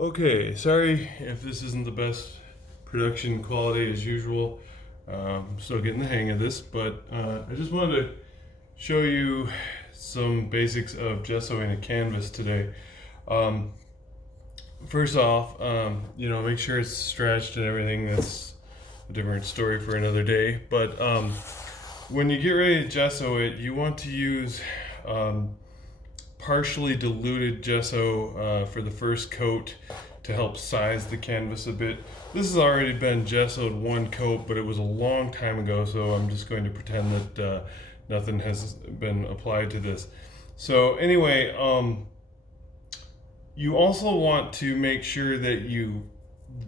Okay, sorry if this isn't the best production quality as usual. I'm still getting the hang of this, but I just wanted to show you some basics of gessoing a canvas today. Um, First off, make sure it's stretched and everything. That's a different story for another day. But when you get ready to gesso it, you want to use um, partially diluted gesso for the first coat to help size the canvas a bit. This has already been gessoed one coat, but it was a long time ago, so I'm just going to pretend that nothing has been applied to this. So anyway, you also want to make sure that you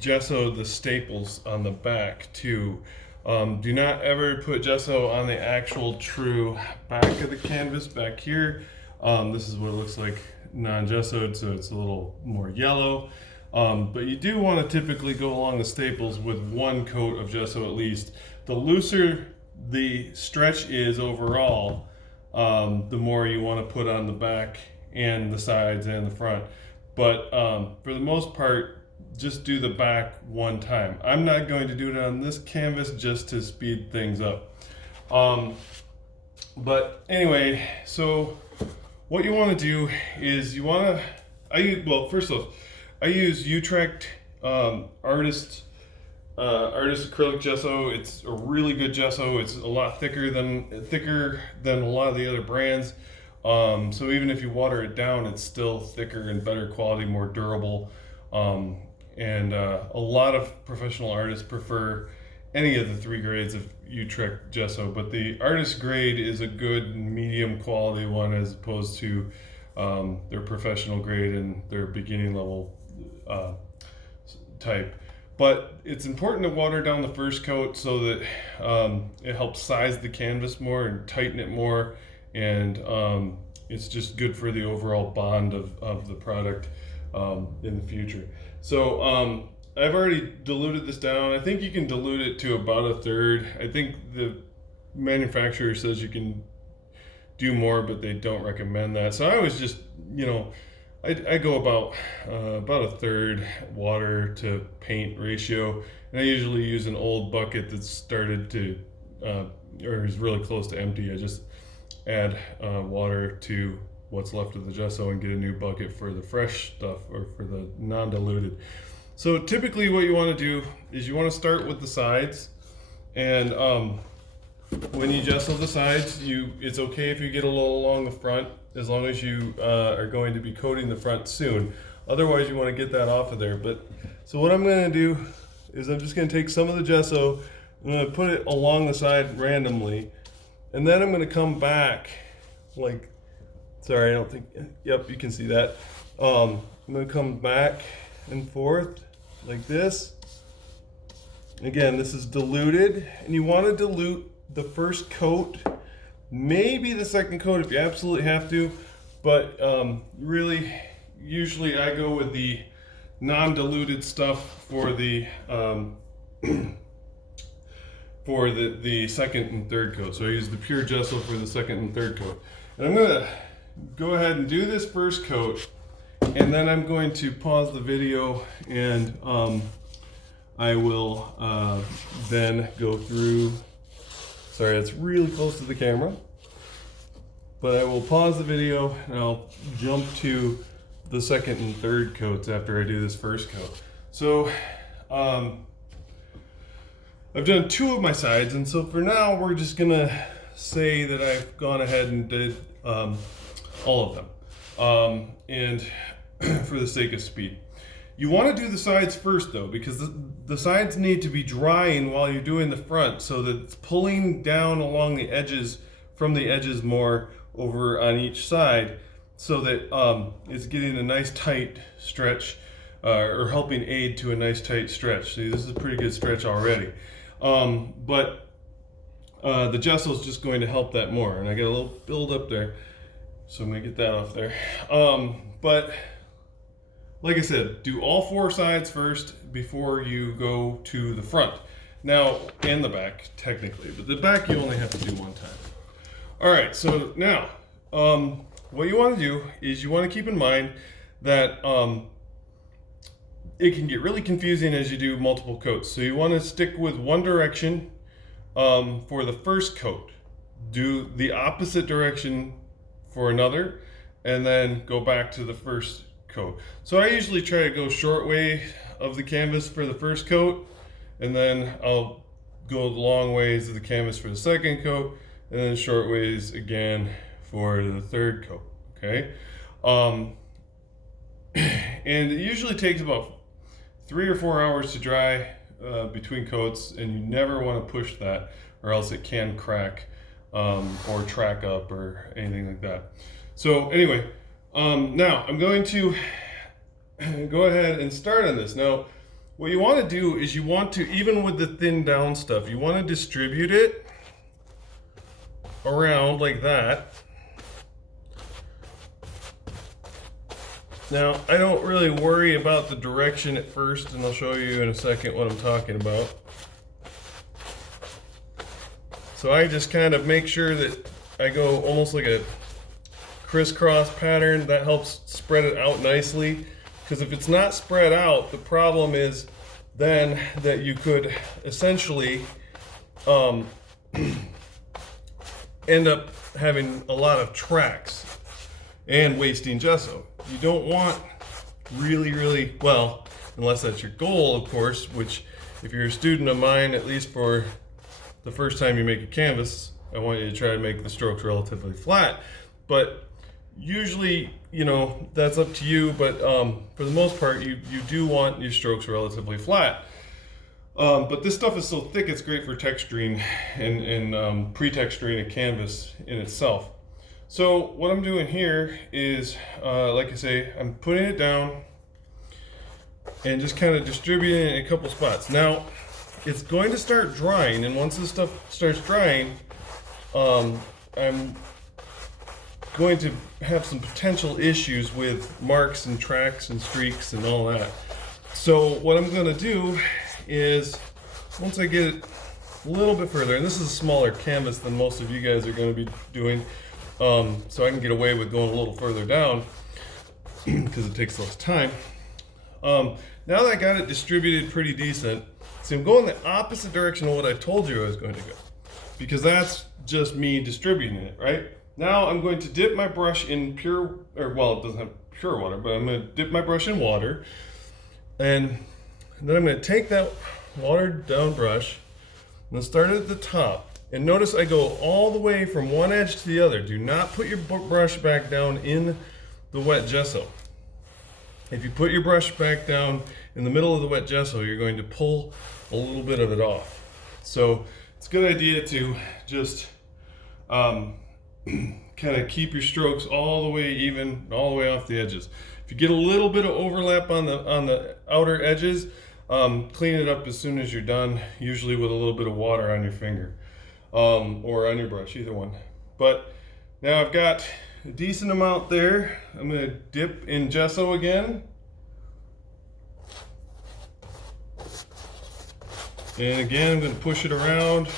gesso the staples on the back too. Do not ever put gesso on the actual true back of the canvas back here. This is what it looks like non-gessoed, so it's a little more yellow. But you do want to typically go along the staples with one coat of gesso at least. The looser the stretch is overall, the more you want to put on the back and the sides and the front. But for the most part, just do the back one time. I'm not going to do it on this canvas just to speed things up. But anyway, so what you want to do is you want to, first off, I use Utrecht artist acrylic gesso. It's a really good gesso. It's a lot thicker than a lot of the other brands. So even if you water it down, it's still thicker and better quality, more durable. And a lot of professional artists prefer any of the three grades of Utrecht gesso, but the artist grade is a good medium quality one as opposed to their professional grade and their beginning level type. But it's important to water down the first coat so that it helps size the canvas more and tighten it more, and it's just good for the overall bond of the product in the future. So I've already diluted this down. I think you can dilute it to about a third. I think the manufacturer says you can do more, but they don't recommend that. So I was just, I go about a third water to paint ratio, and I usually use an old bucket that's started to or is really close to empty. I just add water to what's left of the gesso and get a new bucket for the fresh stuff or for the non-diluted. So typically what you want to do is you want to start with the sides, and when you gesso the sides, it's okay if you get a little along the front as long as you are going to be coating the front soon. Otherwise you want to get that off of there. But so what I'm going to do is I'm just going to take some of the gesso, I'm going to put it along the side randomly, and then I'm going to come back like, sorry, I don't think, yep, you can see that. I'm going to come back and forth like this. Again, this is diluted, and you want to dilute the first coat, maybe the second coat if you absolutely have to, but really, usually I go with the non-diluted stuff for the for the second and third coat. So I use the pure gesso for the second and third coat. And I'm gonna go ahead and do this first coat, and then I'm going to pause the video, and I will then go through, sorry, it's really close to the camera, but I will pause the video and I'll jump to the second and third coats after I do this first coat. So I've done two of my sides, and so for now we're just gonna say that I've gone ahead and did all of them, and for the sake of speed. You want to do the sides first though, because the sides need to be drying while you're doing the front, so that it's pulling down along the edges, from the edges more over on each side, so that it's getting a nice tight stretch, or helping aid to a nice tight stretch. See, this is a pretty good stretch already. But the gesso is just going to help that more, and I got a little build up there, so I'm gonna get that off there. But like I said, do all four sides first before you go to the front. Now, and the back, technically, but the back you only have to do one time. All right, so now, what you want to do is you want to keep in mind that it can get really confusing as you do multiple coats. So you want to stick with one direction for the first coat. Do the opposite direction for another, and then go back to the first coat. So I usually try to go short way of the canvas for the first coat, and then I'll go the long ways of the canvas for the second coat, and then short ways again for the third coat. Okay. And it usually takes about 3 or 4 hours to dry between coats, and you never want to push that, or else it can crack or track up or anything like that. So anyway, now I'm going to go ahead and start on this. Now, what you want to do is you want to, even with the thin down stuff, you want to distribute it around like that. Now, I don't really worry about the direction at first, and I'll show you in a second what I'm talking about. So I just kind of make sure that I go almost like a crisscross pattern. That helps spread it out nicely, because if it's not spread out, the problem is then that you could essentially end up having a lot of tracks and wasting gesso. You don't want really, well, unless that's your goal, of course, which if you're a student of mine, at least for the first time you make a canvas, I want you to try to make the strokes relatively flat. But usually, you know, that's up to you, but for the most part, you do want your strokes relatively flat. But this stuff is so thick, it's great for texturing and pre-texturing a canvas in itself. So what I'm doing here is, like I say, I'm putting it down and just kind of distributing it in a couple spots. Now, it's going to start drying, and once this stuff starts drying, I'm going to have some potential issues with marks and tracks and streaks and all that. So what I'm going to do is, once I get it a little bit further, and this is a smaller canvas than most of you guys are going to be doing, so I can get away with going a little further down because it takes less time. Now that I got it distributed pretty decent, see, I'm going the opposite direction of what I told you I was going to go, because that's just me distributing it, right? Now I'm going to dip my brush in pure, or well, it doesn't have pure water, but I'm going to dip my brush in water, and then I'm going to take that watered down brush and start at the top. And notice I go all the way from one edge to the other. Do not put your brush back down in the wet gesso. If you put your brush back down in the middle of the wet gesso, you're going to pull a little bit of it off. So it's a good idea to just kind of keep your strokes all the way even, all the way off the edges. If you get a little bit of overlap on the outer edges, clean it up as soon as you're done, usually with a little bit of water on your finger. Or on your brush, either one. But now I've got a decent amount there. I'm going to dip in gesso again. And again, I'm going to push it around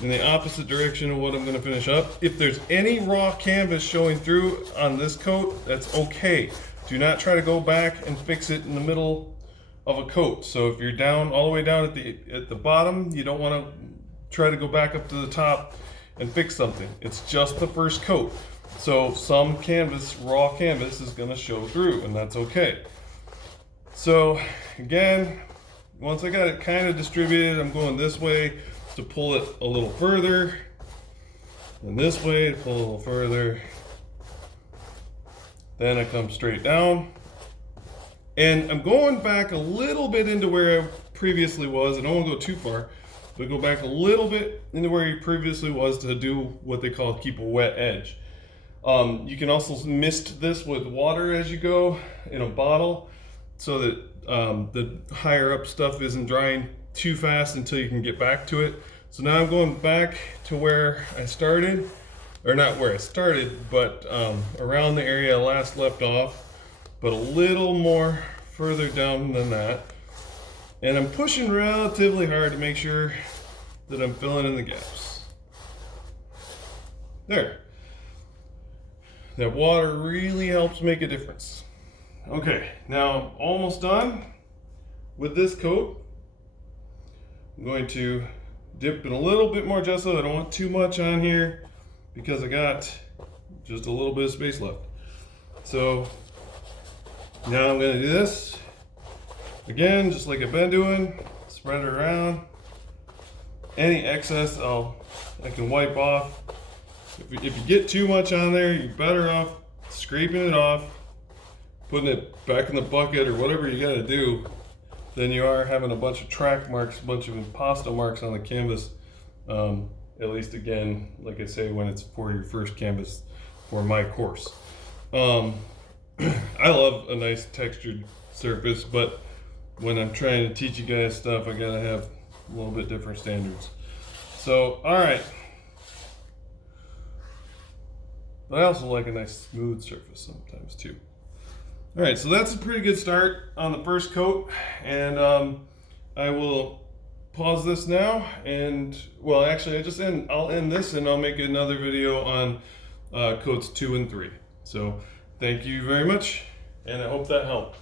in the opposite direction of what I'm going to finish up. If there's any raw canvas showing through on this coat, that's okay. Do not try to go back and fix it in the middle of a coat. So if you're down all the way down at the bottom, you don't want to try to go back up to the top and fix something. It's just the first coat. So some canvas, raw canvas, is going to show through, and that's okay. So again, once I got it kind of distributed, I'm going this way to pull it a little further, and this way to pull a little further. Then I come straight down, and I'm going back a little bit into where I previously was. I don't want to go too far. But go back a little bit into where you previously was to do what they call keep a wet edge. You can also mist this with water as you go in a bottle, so that the higher up stuff isn't drying too fast until you can get back to it. So now I'm going back to where I started, or not where I started, but around the area I last left off, but a little more further down than that. And I'm pushing relatively hard to make sure that I'm filling in the gaps. There. That water really helps make a difference. Okay, now almost done with this coat. I'm going to dip in a little bit more gesso. I don't want too much on here because I got just a little bit of space left. So now I'm gonna do this again, just like I've been doing. Spread it around. Any excess I can wipe off. If you get too much on there, you're better off scraping it off, putting it back in the bucket or whatever you gotta do, than you are having a bunch of track marks, a bunch of impasto marks on the canvas. At least again, like I say, when it's for your first canvas for my course. I love a nice textured surface, but when I'm trying to teach you guys stuff, I gotta have a little bit different standards. So, all right. But I also like a nice smooth surface sometimes too. All right, so that's a pretty good start on the first coat, and I will pause this now, and well, actually, I'll end this, and I'll make another video on coats 2 and 3. So, thank you very much, and I hope that helped.